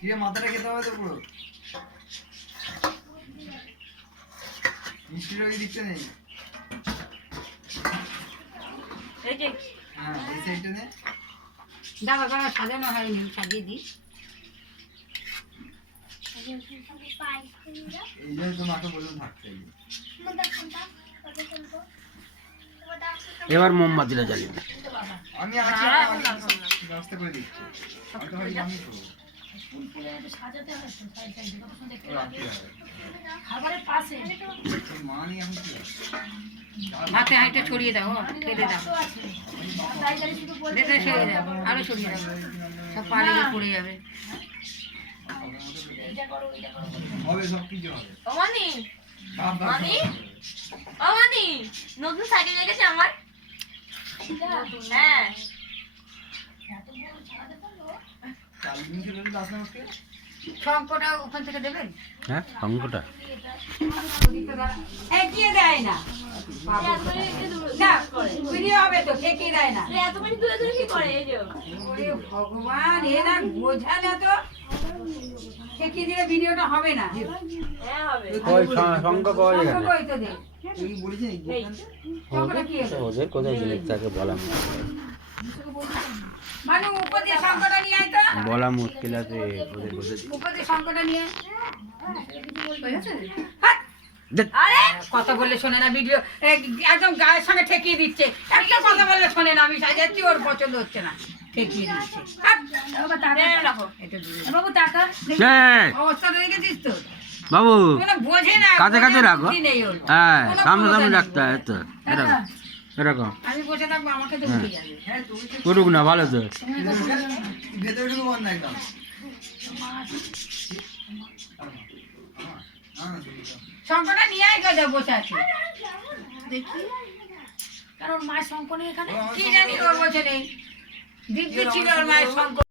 কিরে মাথাটা খেতে হবে তো পুরো মিষ্টি রোগী দিচ্ছে নেই এই যে হ্যাঁ ওই সাইডটা নে দাদা দাদা সাজানো হয়নি সাজিয়ে দিই এই জন্য তো মাকে বললাম থাকতে এবার মোমবাতিটা জ্বালিয়ে দে। আমি আছি ব্যবস্থা করে দিচ্ছি আমি তো ভাবি আমি করবো সাজাতে হয় রাখতে হবে খাবারের পাশে এই মা নিয়ে আমি কি হাতে হাইটা ছড়িয়ে দাও ফেলে দাও দেখে ছড়িয়ে দাও আরো ছড়িয়ে দাও সব পালিয়ে পড়ে যাবে হবে সব কিছু হবে অমানি সব মানি অমানি নতুন শাড়ি লেগেছে আমার হ্যাঁ 4 দিন ছিল না আসলে আজকে শঙ্কটা ওখান থেকে দেবেন হ্যাঁ অঙ্কটা এগিয়ে দেয় না না ভিডিও হবে তো ঠেকিয়ে দেয় না এত মানে দূরে দূরে কি করে এই যে ওরে ভগবান এ না বোঝা না তো ঠেকিয়ে দিলে ভিডিওটা হবে না হ্যাঁ হবে ওই সঙ্গ পাওয়া যায় শঙ্ক না কই তো দে তুই বলেছিস এই শঙ্কটা কি হবে ওদের কোথায় জিনিস তাকে বলা মানু উপর দিয়ে শঙ্কটা নিয়ে আয় তো বলা মুশকিল আছে ওদের কোথায় উপর দিয়ে শঙ্কটা নিয়ে আয়। আরে কথা বললে শোনে না ভিডিও একদম গায়ের সঙ্গে ঠেকিয়ে দিচ্ছে একটা কথা বললে শোনে না আমি সাজাচ্ছি ওর পছন্দ হচ্ছে না ঠেকিয়ে দিচ্ছে রাখো এটা দূরে বাবু টাকা অবস্থাটা দেখেছিস তো বাবু কোনো বোঝে না কাছে কাছে বোঝার রাখো বুদ্ধি নেই ওর। হ্যাঁ কোনো সামনে ক্ষমতা সামনে নেই। রাখতে হয় তো এরকম এরকম আমি বসে থাকবো আমাকে তো উঠে যাবে হ্যাঁ তুমি করুক না ভালো তো ভেতরে ঢুকে বল না একদম শঙ্কটা নিয়ে আয় গো বসে আছে দেখি কারণ মায়ের শঙ্ক নেই এখানে কি জানি ওর বসে নেই দিব্যি ছিল ওর মায়ের শঙ্ক